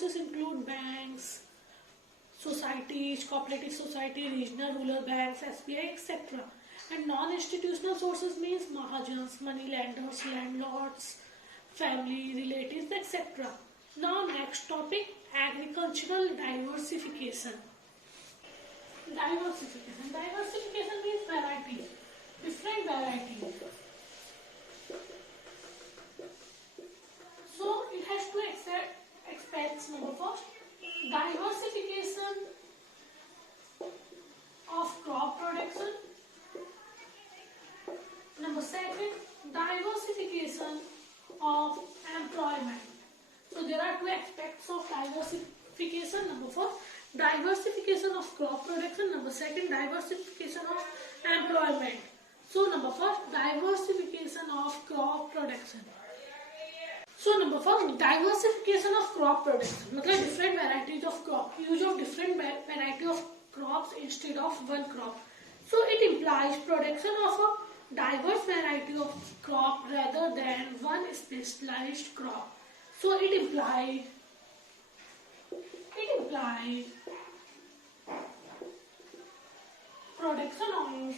sources include banks, societies, cooperative society, regional rural banks, SBI, etc. And non-institutional sources means Mahajans, money lenders, landlords, family, relatives, etc. Now next topic, agricultural diversification. Diversification means variety, different varieties. So it has two aspects. Number first, diversification of crop production. Number second, diversification of employment. So there are two aspects of diversification. Number first, diversification of crop production. Number second, diversification of employment. So number first, diversification of crop production. So number first, diversification of crop production. मतलब different varieties of crop, use of different variety of crops instead of one crop. So it implies production of a diverse variety of crop rather than one specialized crop. So it implies production of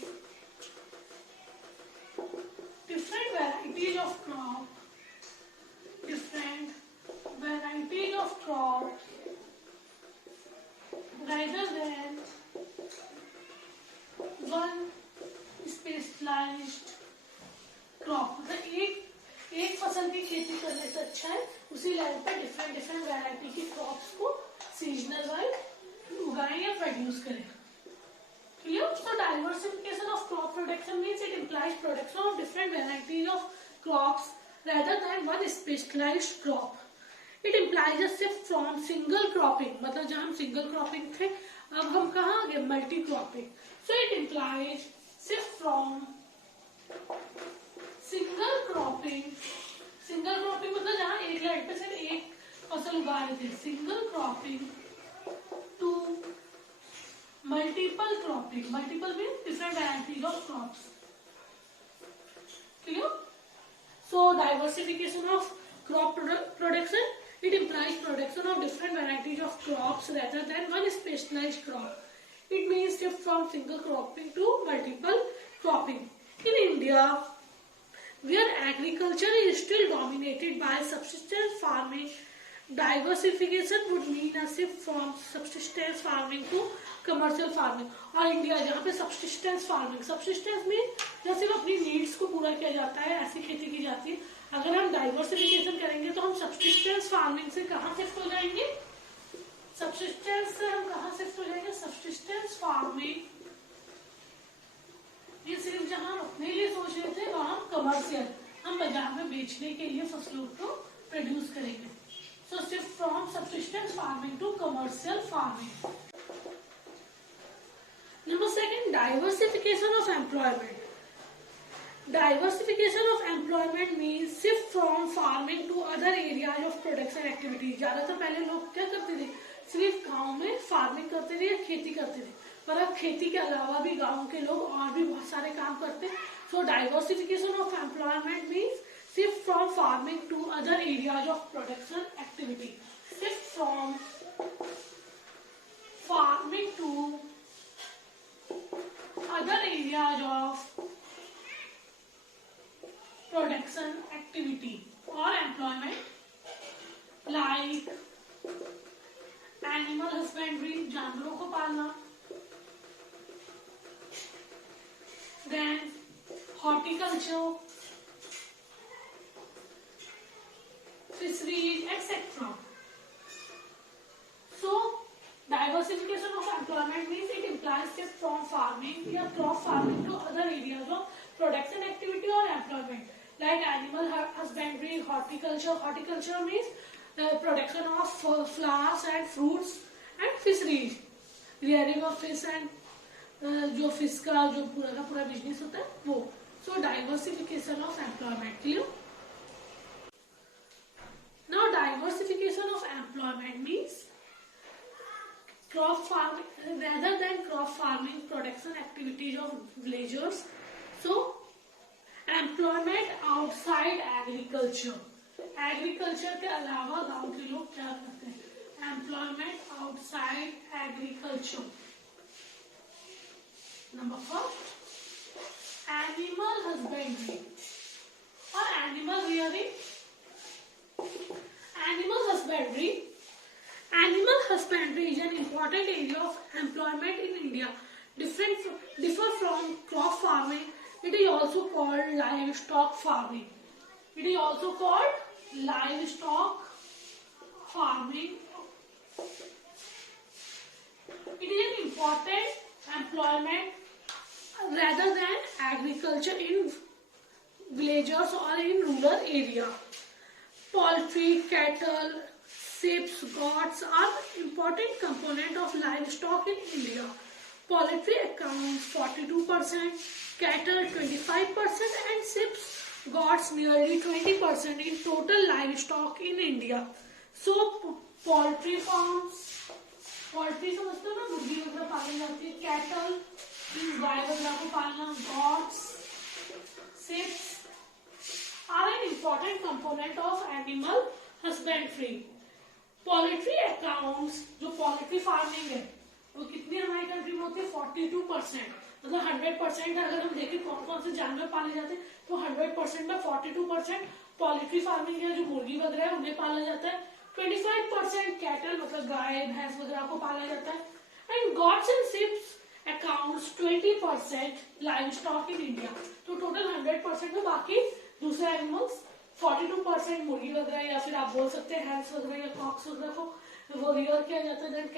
different varieties of crop, rather than one specialized crop. मतलब एक फसल की खेती करने से अच्छा है उसी लैंड पे डिफरेंट वैरायटी की क्रॉप्स को सीजनल वाइज उगाएं या प्रोड्यूस करें. Clear? So diversification of crop production means it implies production of different varieties of crops rather than one specialized crop. It implies a shift from single cropping, मतलब जहाँ हम single cropping थे अब हम कहाँ आ गए multi cropping. So it implies shift from single cropping मतलब जहाँ एक लैंड पे सिर्फ एक फसल उगा रहे थे, single cropping to multiple cropping. Multiple means different varieties of crops. Clear? So diversification of crop production, it implies production of different varieties of crops rather than one specialized crop. It means shift from single cropping to multiple cropping. In India, where agriculture is still dominated by subsistence farming, diversification would mean a shift from subsistence farming to commercial farming. और India जहाँ पे subsistence farming, subsistence means जहाँ सिर्फ अपनी needs को पूरा किया जाता है ऐसी खेती की जाती है. अगर हम diversification करेंगे तो हम subsistence farming से कहाँ शिफ्ट हो जाएंगे? Subsistence से हम कहाँ शिफ्ट हो जाएंगे? Subsistence farming ये सिर्फ जहाँ हम अपने लिए सोच रहे थे वहाँ हम कमर्शियल, हम बाजार में बेचने के लिए फसलों को प्रोड्यूस करेंगे. So shift from subsistence farming to commercial farming. Number second, diversification of employment. Diversification of employment means shift from farming to other areas of production activity. ज्यादातर पहले लोग क्या करते थे? सिर्फ गांव में फार्मिंग करते थे या खेती करते थे, पर अब खेती के अलावा भी गांव के लोग और भी बहुत सारे काम करते हैं. So diversification of employment means shift from farming to other areas of production activity. Shift from farming to other areas of production activity or employment like animal husbandry, जानवरों को पालना, then horticulture, fisheries, etc. So diversification of employment means it implies shift from farming or crop farming to other areas of production activity or employment like animal husbandry, horticulture. Horticulture means production of flowers and fruits, and fisheries, rearing of fish and जो fish का जो पूरा का पूरा business होता है वो. So diversification of employment. Clear? Now diversification of employment means crop farming rather than crop farming production activities of villagers. So employment outside agriculture. Agriculture के अलावा गांव के लोग क्या करते हैं? employment outside agriculture. Number 4, animal husbandry or animal rearing. Animal husbandry. Animal husbandry is an important area of employment in India. Differ from crop farming. It is also called livestock farming. It is also called livestock farming. It is an important employment rather than agriculture in villages or in rural area. Poultry, cattle, sheep, goats are important component of livestock in India. Poultry accounts 42%, cattle 25%, and sheep, goats nearly 20% in total livestock in India. So poultry farms, poultry समझते हो ना, मुर्गी वगैरह पाली जाती है, cattle गाय वगैरह को पालना, goats, sheep are an important component of animal husbandry. Poultry accounts, जो poultry farming है वो कितनी हमारी कंट्री में होती है 42%, मतलब 100%। अगर हम देखें कौन कौन से जानवर पाले जाते हैं तो 100% में 42% पोल्ट्री फार्मिंग है, जो मुर्गी वगैरह है उन्हें पाला जाता है। 25% कैटल मतलब गाय भैंस वगैरह को पाला जाता है। And gots and ships accounts 20% live stock in India. तो टोटल 100% में बाकी दूसरे एनिमल्स 42% मुर्गी वगैरह या फिर आप बोल सकते हैं हैंस वगैरह या कॉक्स वगैरह को वो रियर किया जाता है। Then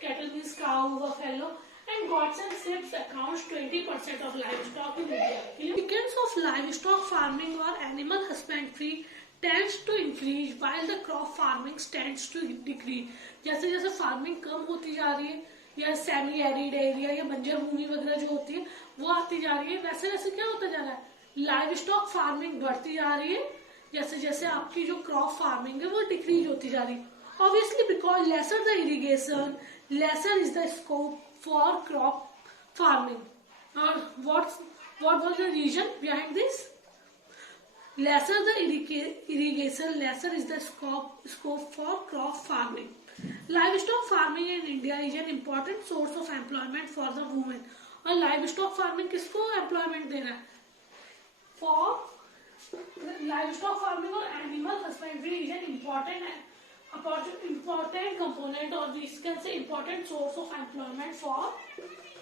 cattle means cow buffalo and goats and sheep accounts 20% of livestock in India. Significance of livestock farming or animal husbandry tends to increase while the crop farming tends to decrease. जैसे जैसे farming कम होती जा रही है या semi arid area या बंजर भूमि वगैरह जो होती है वो आती जा रही है, वैसे वैसे क्या होता जा रहा है, लाइव स्टॉक फार्मिंग बढ़ती जा रही है। जैसे जैसे आपकी जो क्रॉप फार्मिंग है वो डिक्रीज होती जा रही है। Obviously because lesser the irrigation, lesser is the scope for crop farming. Or what was the reason behind this? Lesser the irrigation, lesser is the scope for crop farming. Livestock farming in India is an important source of employment for the women. और livestock farming किसको employment दे रहा है? For livestock farming or animal husbandry is an important component, or we can say important source of employment for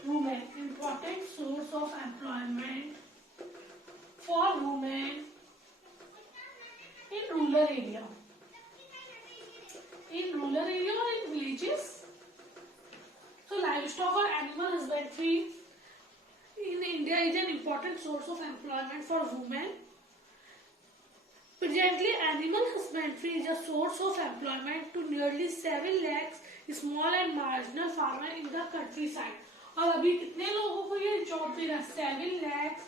women. Important source of employment for women in rural area. In rural area or in villages. So livestock or animal husbandry in India is an important source of employment for women. Presently, animal husbandry is a source of employment to nearly 7 lakhs small and marginal farmers in the countryside. और अभी कितने लोगों को ये job दे रहा है? 7 lakhs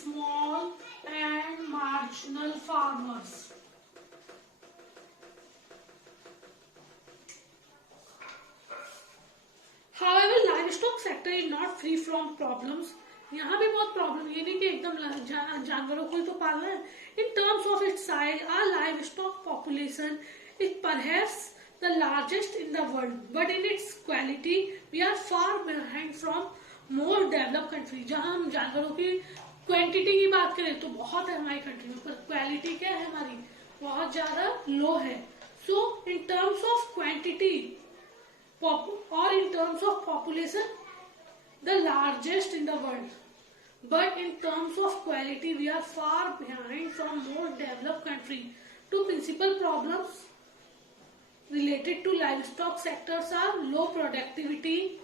small and marginal farmers. However, livestock sector is not free from problems. यहाँ भी बहुत प्रॉब्लम, ये नहीं कि एकदम जानवरों को ही तो पालना है। In terms of its size, our livestock population is perhaps the largest in the world, but in its quality, we are far behind from more developed countries. जहाँ हम जानवरों की क्वांटिटी की बात करें तो बहुत है हमारी कंट्री में, पर क्वालिटी क्या है हमारी बहुत ज्यादा लो है। So, in terms of quantity or in terms of population, the largest in the world, but in terms of quality we are far behind from more developed countries. Two principal problems related to livestock sectors are low productivity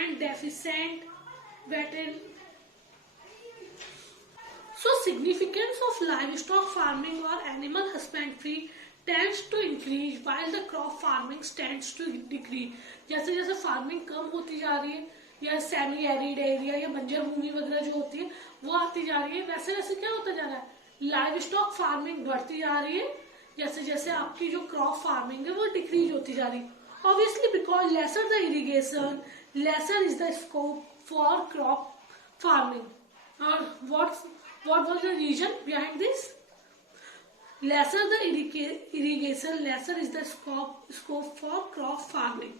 and deficient veterinary. So significance of livestock farming or animal husbandry tends to increase while the crop farming tends to decrease. जैसे जैसे farming कम होती जा रही है या semi arid area या बंजर भूमि वगैरह जो होती है वो आती जा रही है, वैसे वैसे क्या होता जा रहा है, लाइव स्टॉक फार्मिंग बढ़ती जा रही है। जैसे जैसे आपकी जो क्रॉप फार्मिंग है वो डिक्रीज होती जा रही है। Obviously because lesser the irrigation, lesser is the scope for crop farming. और what was the reason behind this? Lesser the irrigation, lesser is the scope for crop farming.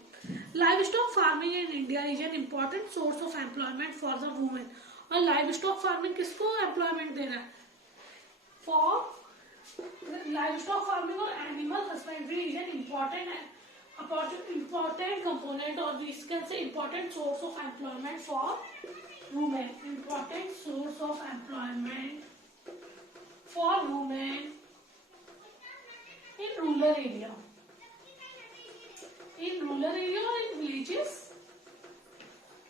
Livestock farming in India is an important source of employment for the women. और livestock farming किसको employment दे रहा है? For livestock farming or animal husbandry is an important component, or we can say important source of employment for women. Important source of employment for women in rural area. In rural area or in villages.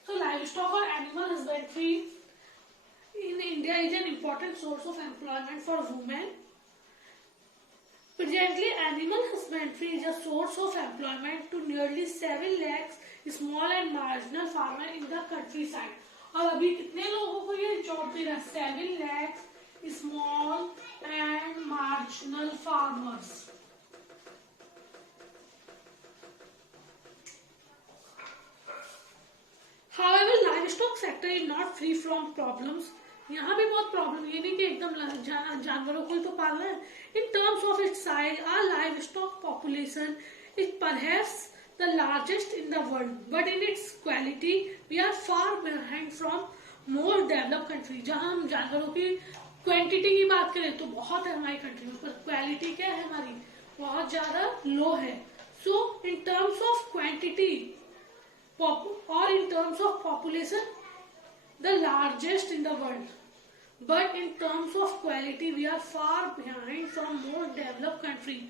So livestock or animal husbandry in India is an important source of employment for women. Presently, animal husbandry is a source of employment to nearly 7 lakhs small and marginal farmers in the countryside. और अभी कितने लोगों को ये job दे रहा है? 7 lakhs small and marginal farmers. However, livestock sector is not free from problems. यहाँ भी बहुत प्रॉब्लम, ये नहीं कि एकदम जानवरों को ही तो पालना है. In terms of its size, our livestock population is perhaps the largest in the world, but in its quality, we are far behind from more developed countries. जहाँ हम जानवरों की क्वांटिटी की बात करें तो बहुत है हमारी कंट्री में, पर क्वालिटी क्या है हमारी? बहुत ज़्यादा लो है. So, in terms of quantity or in terms of population, the largest in the world. But in terms of quality, we are far behind from more developed countries.